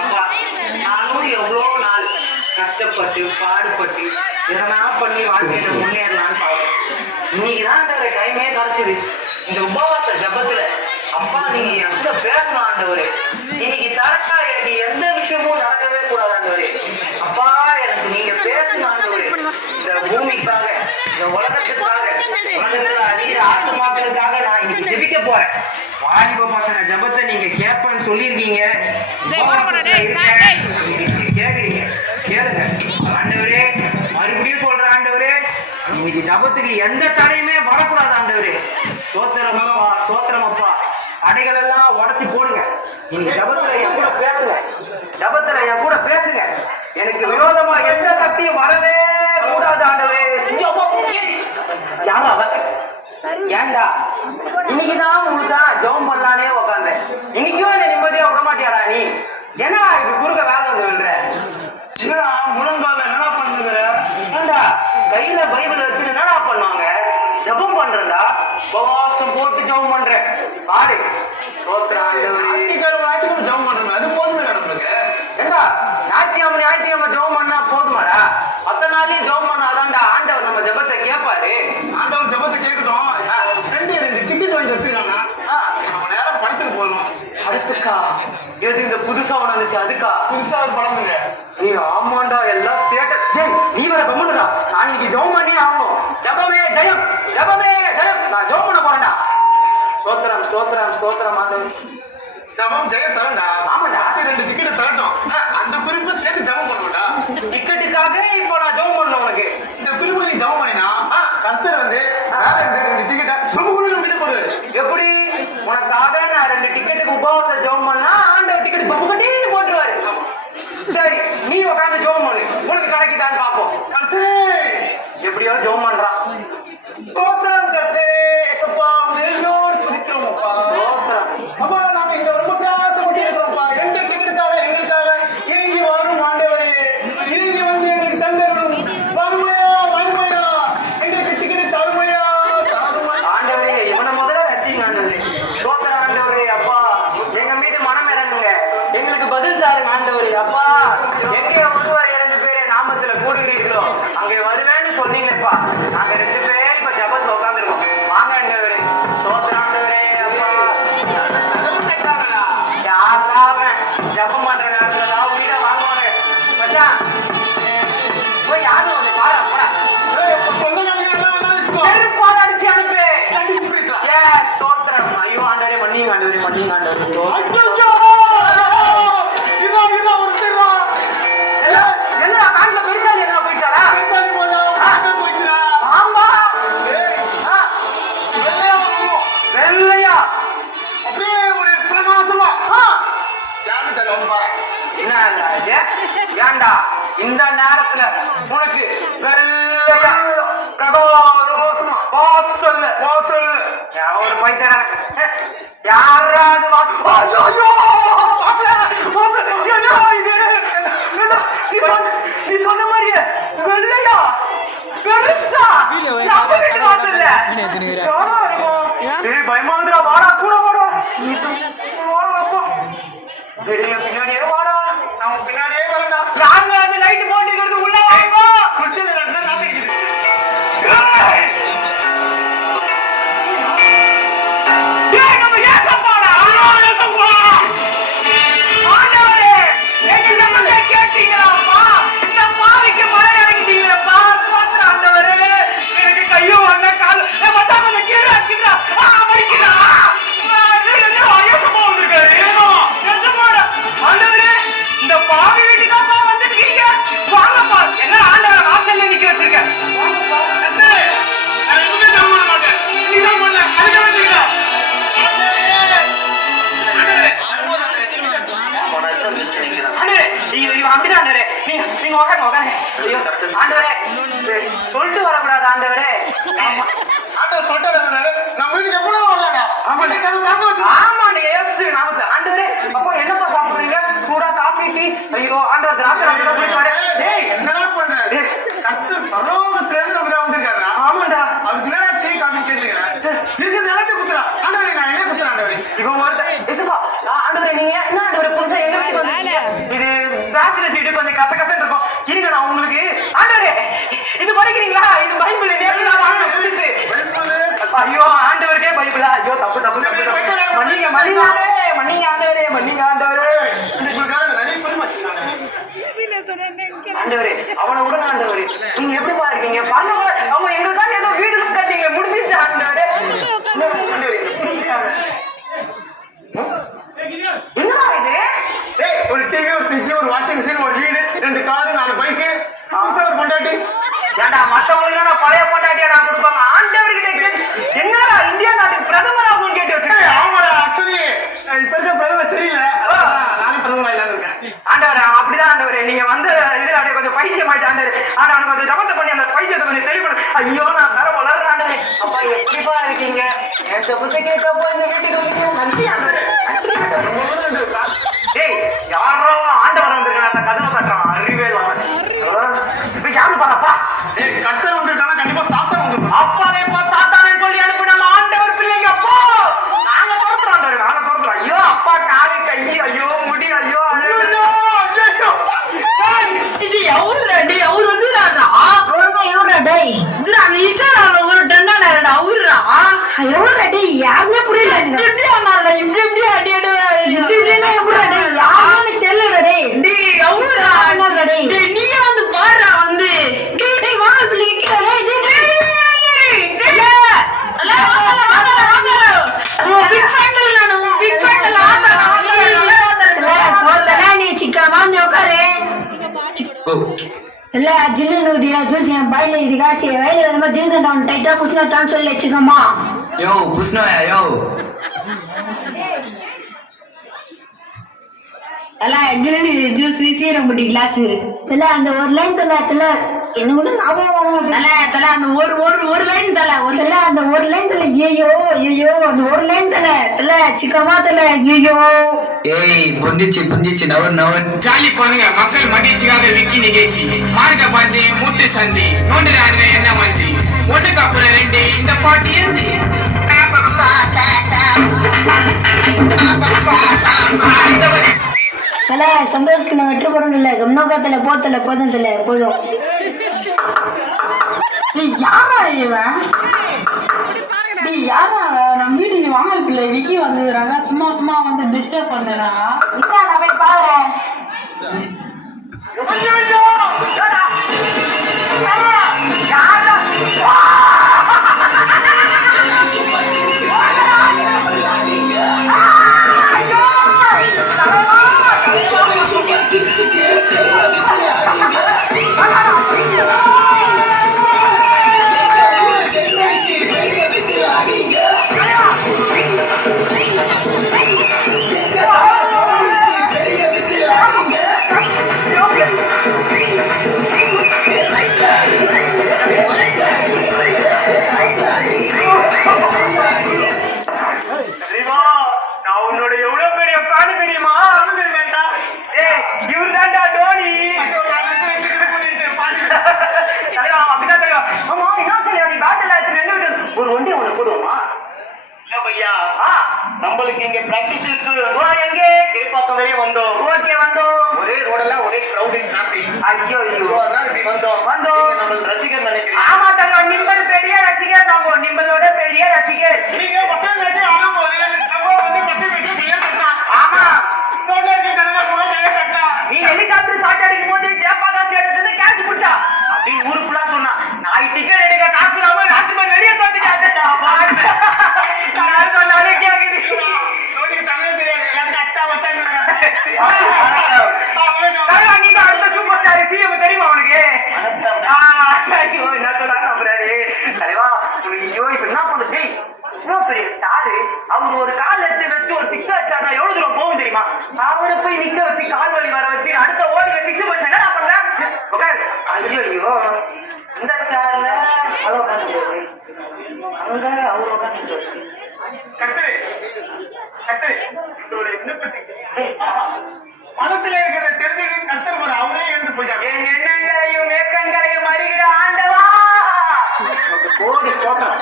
அப்பா நானும் எவ்வளோ நாள் கஷ்டப்பட்டு பாடுபட்டு எதனா பண்ணி வாழ்க்கையில முன்னேறலான்னு பார்ப்பேன். இன்னைக்கு தான் ஒரு டைமே கிடைச்சது. இந்த உபவாச ஜபத்துல அப்பா நீங்க என் கூட பேசணும் ஆண்டவரே. இன்னைக்கு தரக்கா எனக்கு எந்த விஷயமும் நடக்கவே கூடாது ஆண்டவரே. அப்பா எனக்கு நீங்க பேசணும் ஆண்டவரே. இந்த பூமிக்காக, இந்த உலகத்துக்காக, உலகத்துல அழியிற ஆத்மாக்களுக்காக நான் இன்னைக்கு ஜெபிக்க போறேன். வாலிப பசங்க ஜபத்தை நீங்க கேட்பேன்னு சொல்லியிருக்கீங்க. கேக்குறீங்க, கேளுங்க ஆண்டவரே. மறுபடியும் சொல்ற ஆண்டவரே, இன்னைக்கு ஜபத்துக்கு எந்த தடையுமே வரக்கூடாது ஆண்டவரே. ஸ்தோத்திரம் அப்பா, ஸ்தோத்திரம் அப்பா. தடைகள் எல்லாம் உடச்சி போடுங்க. நீங்க ஜபத்துல என் கூட பேசுங்க, ஜபத்துல என் கூட பேசுங்க. எனக்கு விரோதமா எந்த சக்தியும் வரவே கூடாது ஆண்டவரே. யாரா அவ? ஏண்டா இன்னைக்குதான் முழுசா ஜெபம் பண்ணலானே உட்காந்தேன். இன்னைக்கும் என்ன நிம்மதியா விட மாட்டியாடா நீ? ஏன்னா இப்ப குறுக்க வேலை வந்து விடுற முழங்கால என்னடா பண்ணுங்க? ஏண்டா கையில பைபிள் வச்சு என்னடா பண்ணுவாங்க? ஜபம் பண்றா, உபவாசம் போட்டு ஜபம் பண்றேன் பாரு. ஜபம் பண்றேன், அது போதுமே நம்மளுக்கு. ஏண்டா ஞாயிற்றுக்கிழமை ஜபம் பண்ணா போதுமாடா? மத்த நாளையும் ஜபம் பண்ணாதான்டா ஆண்டவர் நம்ம ஜபத்தை கேட்பாரு. ஆண்டவர் ஜபத்தை கேட்கட்டும். ரெண்டு டிக்கெட் வாங்கி வச்சுருக்காங்க. நம்ம நேரம் படத்துக்கு போகணும். அடுத்துக்கா எது இந்த புதுசா ஒண்ணு வந்துச்சு? அதுக்கா புதுசா படம்? நீ ஆமாண்டா எல்லாம் ஸ்டேட்டஸ். நீ வேற கம்முடா. நான் இன்னைக்கு ஜெபம் பண்ணி ஆகணும். ஜபமே ஜெயம், ஜபமே ஜெயம். நான் ஜெபம் பண்ண போறேன்டா. ஸ்தோத்திரம் ஸ்தோத்திரம் ஸ்தோத்திரம் ஆண்டவரே. ஜபம் ஜெயம் தரண்டா. ஆமாடா, ரெண்டு டிக்கெட் தரட்டும். அந்த குறிப்பு சேர்த்து ஜபம் பண்ணுடா. டிக்கெட்டுக்காக இப்போ நான் ஜபம் பண்ணல. உனக்கு இந்த குறிப்பு நீ ஜபம் பண்ணினா கர்த்தர் வந்து ரெண்டு டிக்கெட் ரொம்ப போடுவாரு. எப்படி உனக்காக நான் ரெண்டு டிக்கெட்டுக்கு உபவாச ஜபம் பண்ணா ஆண்டவர் டிக்கெட் பப்பு கட்டி போட்டுருவாரு. சரி நீ உட்காந்து ஜபம் பண்ணு, உனக்கு கிடைக்குதான்னு பார்ப்போம். கர்த்தர் எப்படியோ ஜபம் பண்றான். ஸ்தோத்திரம் கர்த்தரே. ஏசப்பா மேலோர் துதிக்கிறோம்ப்பா. ஸ்தோத்திரம் அப்பா. நாங்க இங்க ரொம்ப பிரயாசப்பட்டு இருக்கிறோம்ப்பா. ரெண்டு டிக்கெட்டுக்காக எங்களுக்காக இறங்கி வரும் ஆண்டவரே. இறங்கி வந்து எங்களுக்கு தந்தரும். வறுமையா வறுமையா எங்களுக்கு டிக்கெட் தருமையா தருமையா. ஆண்டவரே இவனை முதல்ல வச்சிங்க ஆண்டவரே. ஸ்தோத்திரம் ஆண்டவரே. அப்பா எங்க மீது மனம் இறங்குங்க, எங்களுக்கு பதில் தாருங்க ஆண்டவரே. அப்பா எங்கே ஒருவர் இரண்டு பேரை நாமத்துல கூடுகிறீர்களோ அங்கே வருவேன்னு சொன்னீங்கப்பா. நாங்க ரெண்டு பேர் இப்ப ஜபத்துல உட்காந்துருக்கோம். வாங்க ஆண்டவரே. ஸ்தோத்திரம் ஆண்டவரே. அப்பா யாராவன் ஜபம் பண்ற நேரத்துல உயிரை வாங்குவாங்க மச்சான். போய் யாரும் வந்து பாரு போடா. அடிச்சு அனுப்பு. ஸ்தோத்திரம். ஐயோ ஆண்டவரே மன்னிங்க ஆண்டவரே, மன்னிங்க ஆண்டவரே. ஏண்டா இந்த நேரத்துல உனக்கு ஒரு பைத்தன யாராவது நீ சொன்ன மாதிரியே வெள்ளையா பெருசா பயமாந்திரா வாடா கூட வாடா. பின்னாடியே வாடா. நம்ம பின்னாடியே வரடா. யாருங்க அந்த லைட் போட்டுக்கிறது? உள்ள வாங்க. குடிச்சது ரெண்டு நாட்டுக்கு சொல்லிட்டு வரக்கூடாது ஆண்டவரே. ஆண்டவரே அப்போ என்னப்பா சாப்பிடுறீங்க? சூடா காஃபி டீ? ஐயோ ஆண்டவர் திராட்சை என்னடா பண்ற? ஆமாண்டா. அதுக்கு என்ன டீ காஃபி கேட்டுக்கிறேன்? ஆண்டவரே நான் என்ன குத்துறேன்? ஆண்டவரே இவன் ஆண்டவரே நீங்க கொஞ்சம் கசகசன்னு இருக்கும். இருங்க நான் உங்களுக்கு ஆண்டவரே இது படிக்கிறீங்களா? இது பைபிள் நேர்ல வாங்கின புதுசு. ஐயோ ஆண்டவருக்கே பைபிளா? ஐயோ தப்பு தப்பு தப்பு. மன்னிங்க மன்னிங்க மன்னிங்க ஆண்டவரே மன்னிங்க ஆண்டவரே. ஆண்டவரே அவனை விட ஆண்டவரே நீங்க எப்படிப்பா இருக்கீங்க? பாருங்க அவங்க எங்களுக்காக ஏதோ வீடு கட்டிங்க முடிஞ்சிச்சு ஆண்டவரே. என்னடா இது? ஒரு டிவி, ஒரு ஃப்ரிட்ஜ், ஒரு வாஷிங் மிஷின், ஒரு வீடு, 2 காரு, 4 பைக்கு, ஒரு பொண்டாட்டி. ஏண்டா மத்தவங்களுக்கு பழைய பொண்டாட்டியா நான் கொடுப்பாங்க? ஆண்டவர்கிட்ட என்னடா இந்தியா நாட்டுக்கு பிரதமர் ஆகும் கேட்டு வச்சிருக்கேன். ஆமாடா, ஆக்சுவலி இப்ப இருக்க பிரதமர் சரியில்லை, நானே பிரதமர் ஆயிலாம் இருக்கேன். ஆண்டவரே அப்படிதான் ஆண்டவரே நீங்க வந்து இதுல அப்படியே கொஞ்சம் பைத்தியம் ஆயிட்டு ஆண்டவரே. ஆனா எனக்கு கொஞ்சம் ஜபத்தை பண்ணி அந்த பைத்தியத்தை கொஞ்சம் தெளிவு பண்ணு. ஐயோ நான் தர வளர்றேன் ஆண்டவரே. அப்பா எப்படிப்பா இருக்கீங்க? என் ஜபத்தை கேட்டப்போ இந்த வீட்டுக்கு வந்து நன்றி ஆண்டவரே. டேய் யாரோ ஆண்டவர் வந்திருக்கான் அந்த கதவை கட்டுறான் அறிவே இப்ப யாரு பாப்பா கட்டர் வந்துருக்கானா கண்டிப்பா சாத்தம் வந்துருக்கும். அப்பாவே சாத்தானே சொல்லி அனுப்பி நம்ம ஆண்டவர் பிள்ளைங்க அப்போ நாங்க தோற்றுறோம் ஆண்டவர் நாங்க தோற்றுறோம். ஐயோ அப்பா காலு கை ஐயோ முடி ஐயோ இது அவரு அவரு வந்து ஒரு டென்னா அவருடா எவ்வளோ டேய் யாருமே புரியல எப்படி ஆனாடா இப்படி எப்படி அடி அடி யாருன்னு தெரியல டேய் அவருடா டேய் நீ வந்து பாடுறா வந்து டேய் வா பிள்ளைங்க பிக் ஃபேண்டல் நான் பிக் ஃபேண்டல் ஆனா நீ சிக்கா வாங்க உட்காரு இல்ல ஜில்லுடைய ஜூஸ் என் பையில இது காசு வயல நம்ம ஜீந்தன் டவுன் டைட்டா புஷ்ணத்தான் சொல்லி வச்சுக்கோமா. யோ புஷ்ணோயா யோ இல்ல ஜில்லு ஜூஸ் சீரம் புட்டி கிளாஸ் இல்ல அந்த ஒரு லைன் தல என்ன கூட நாவே வர மாட்டேன் தல அந்த ஒரு லைன் தல ஒரு தல அந்த ஒரு லைன் தல ஐயோ ஐயோ அந்த ஒரு லைன் தல சிக்கமா தல ஐயோ ஏய் புண்டிச்சு நவர் ஜாலி பண்ணுங்க மக்கள் மகிழ்ச்சியாக விக்கி நிகழ்ச்சி மார்க்க பாண்டி முட்டு சந்தி நோண்டுறாங்க என்ன மந்தி ஒண்ணுக்கு அப்புறம் 2 இந்த பாட்டு ஏந்தி தல சந்தோஷத்துல வெற்றி போறதில்ல கம்னோக்கத்துல போதும் தல போதும். யாரா இவன்? யாரா நம்ம வீட்டுக்கு வாங்கல் பிள்ளை விக்கி வந்துடுறாங்க சும்மா வந்து டிஸ்டர்ப் பண்ணுறாங்க. நான் போய் பாக்குறேன். ஒரு ஒண்டி அவனை போடுவோமா? இல்ல பையா நம்மளுக்கு இங்க பிராக்டிஸ் இருக்கு. எங்க சேப்பாக்கம் வரையே வந்தோம். ஓகே வந்தோம். ஒரே ரோடெல்லாம் ஒரே கிரௌட் டிராபிக். ஐயோ இப்படி வந்தோம் நம்ம ரசிகர் நினைக்கிறேன். ஆமா தங்க நிம்பல் பெரிய ரசிகர் நாங்க நிம்பலோட பெரிய ரசிகர். நீங்க பசங்க வச்சு ஆடும் போது நம்ம வந்து பசங்க வச்சு பிள்ளை கட்டா. ஆமா சோனருக்கு கண்ணா போல பிள்ளை கட்டா. நீ ஹெலிகாப்டர் ஷாட் அடிக்கும் போது ஜெயபாகா சேர்ந்தது கேட்ச் புடிச்சா அப்படி ஊரு ஃபுல்லா சொன்னா நான் டிக்கெட் எடுக்க காசு இல்லாம ராஜ்மன் வெளியே தோட்டிட்டாங்க. நான் சொன்னாலே கேக்குது. சோனிக்கு தமிழ் தெரியாது எல்லாத்துக்கும் அச்சா வச்சாங்க. நீங்க அடுத்த சூப்பர் ஸ்டார் சிஎம் தெரியுமா உனக்கு? என்ன சொன்னா நம்புறாரு தலைவா ஐயோ இப்ப என்ன பண்ணுது இவ்வளவு பெரிய ஸ்டாரு அவர் ஒரு கால் எடுத்து வச்சு ஒரு சிக்ஸ் வச்சாருன்னா எவ்வளவு தூரம் போகும் தெரியுமா? அவரை போய் நிக்க வச்சு கால் வலி வர வச்சு அடுத்த ஓடி சிக்ஸ் வச்சு என்ன பண்றேன்? ஐயோ ஐயோ இந்த சேர்ல அவ்வளவு உட்காந்து அங்க அவரு உட்காந்து மனசுல இருக்கிற தெரிஞ்சு கத்தர் போற அவரே எழுந்து போயிட்டாங்க. என் எண்ணங்களையும் ஏக்கங்களையும் அறிகிற ஆண்டவா ஓடி போட்டோம்.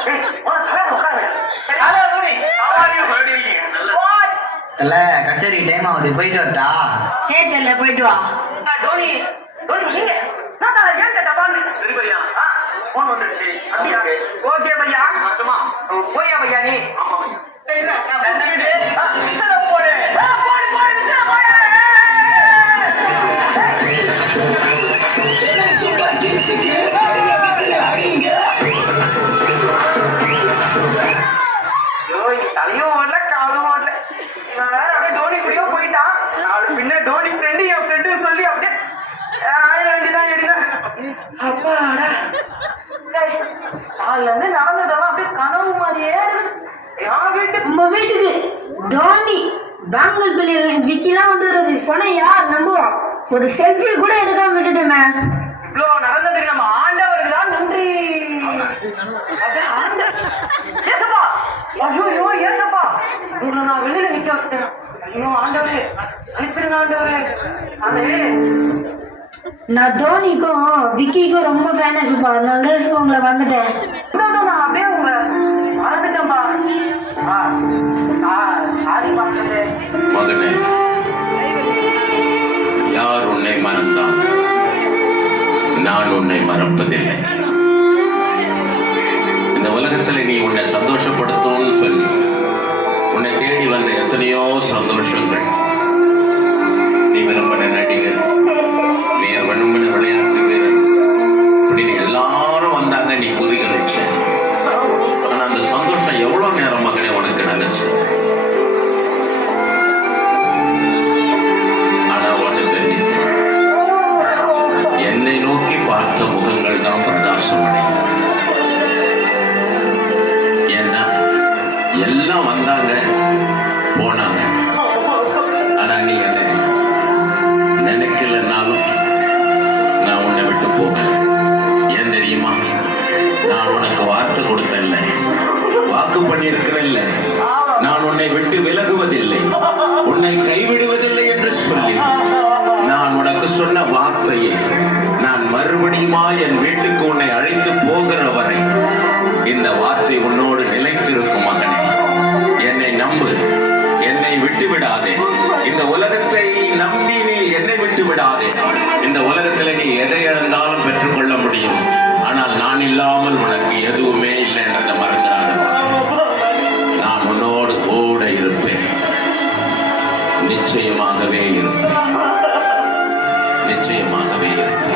தல கச்சேரிக்கு டைம் ஆகுது, போயிட்டு வரட்டா? சரி தெரியல, போயிட்டு வா. டோனி டோனி நீங்க நான் தான் ஏன் கேட்டப்பான்னு சரி பையா போன் வந்துருச்சு அப்படியா ஓகே பையா மட்டுமா போயா பையா நீ ஆமா போடு தலையும் வரல காலும் வரல அப்படியே டோனி கூடயோ போயிட்டான் அவரு பின்ன டோனி ஃப்ரெண்டு என் ஃப்ரெண்டுன்னு சொல்லி அப்படியே வேண்டிதான் வேண்டிதான் அப்பாடா அதுல இருந்து நடந்ததெல்லாம் அப்படியே கனவு மாதிரியே என் வீட்டுக்கு நம்ம வீட்டுக்கு தோனி பேங்கல் பிள்ளைகள் விக்கிலாம் வந்துடுறது சொன்ன யார் நம்புவோம்? ஒரு செல்ஃபி கூட எடுக்காம விட்டுட்டோமே. இவ்வளோ நடந்ததுக்கு நம்ம ஆண்டவருக்கு தான் நன்றி. ஏசப்பா ஐயோ ஏசப்பா உங்களை நான் வெளியில நிக்க வச்சிட்டேன். ஐயோ ஆண்டவரே அனுப்பிச்சிருங்க ஆண்டவரே. நான் தோனிக்கும் விக்கிக்கும் ரொம்ப ஃபேனஸ்ப்பா, அதனால உங்களை வந்துட்டேன். நான் அப்படியே உங்களை மறந்துட்டேன்பா. சாரி பாக்குறது மகனே, யார் உன்னை மறந்தான்? நான் உன்னை மறப்பதில்லை. இந்த உலகத்துல நீ உன்னை சந்தோஷப்படுத்தணும்னு சொல்லி உன்னை தேடி வந்த எத்தனையோ சந்தோஷங்கள். நீ விரும்பின நடிகர், நீ விரும்பின விளையாட்டு வீரர், அப்படின்னு எல்லாரும் வந்தாங்க, நீ புரிக வச்ச. ஆனா அந்த சந்தோஷம் எவ்வளவு நேரம் மகனே உனக்கு நினைச்சு. ஆனா ஒண்ணு தெரியுது, என்னை நோக்கி பார்த்த முகங்கள் தான் பிரகாசம் அடையும். ஏன்னா எல்லாம் வந்தாங்க போனாங்க, ஆனா நீ என்ன நினைக்கலன்னாலும் நான் உன்னை விட்டு போகல. ஏன் தெரியுமா? நான் உனக்கு வார்த்தை கொடுத்தேன்ல, வாக்கு பண்ணியிருக்கிறேன்ல, நான் உன்னை விட்டு விலகுவதில்லை, உன்னை கைவிடுவதில்லை என்று சொல்லி நான் உனக்கு சொன்ன வார்த்தையை நான் மறுபடியுமா என் வீட்டுக்கு உன்னை அழைத்து போகிற வரை இந்த வார்த்தை உன்னோடு நிலைத்திருக்கும். மகனே, என்னை நம்பு, என்னை விட்டு விடாதே. இந்த உலகத்தை நம்பி நீ என்னை விட்டு விடாதே. இந்த உலகத்தில் நீ எதை இழந்தாலும் பெற்றுக்கொள்ள முடியும், ஆனால் நான் இல்லாமல் உனக்கு எதுவுமே இல்லை என்றதை மறந்துடாத. நான் உன்னோடு கூட இருப்பேன், நிச்சயமாகவே இருப்பேன், நிச்சயமாகவே இருப்பேன்.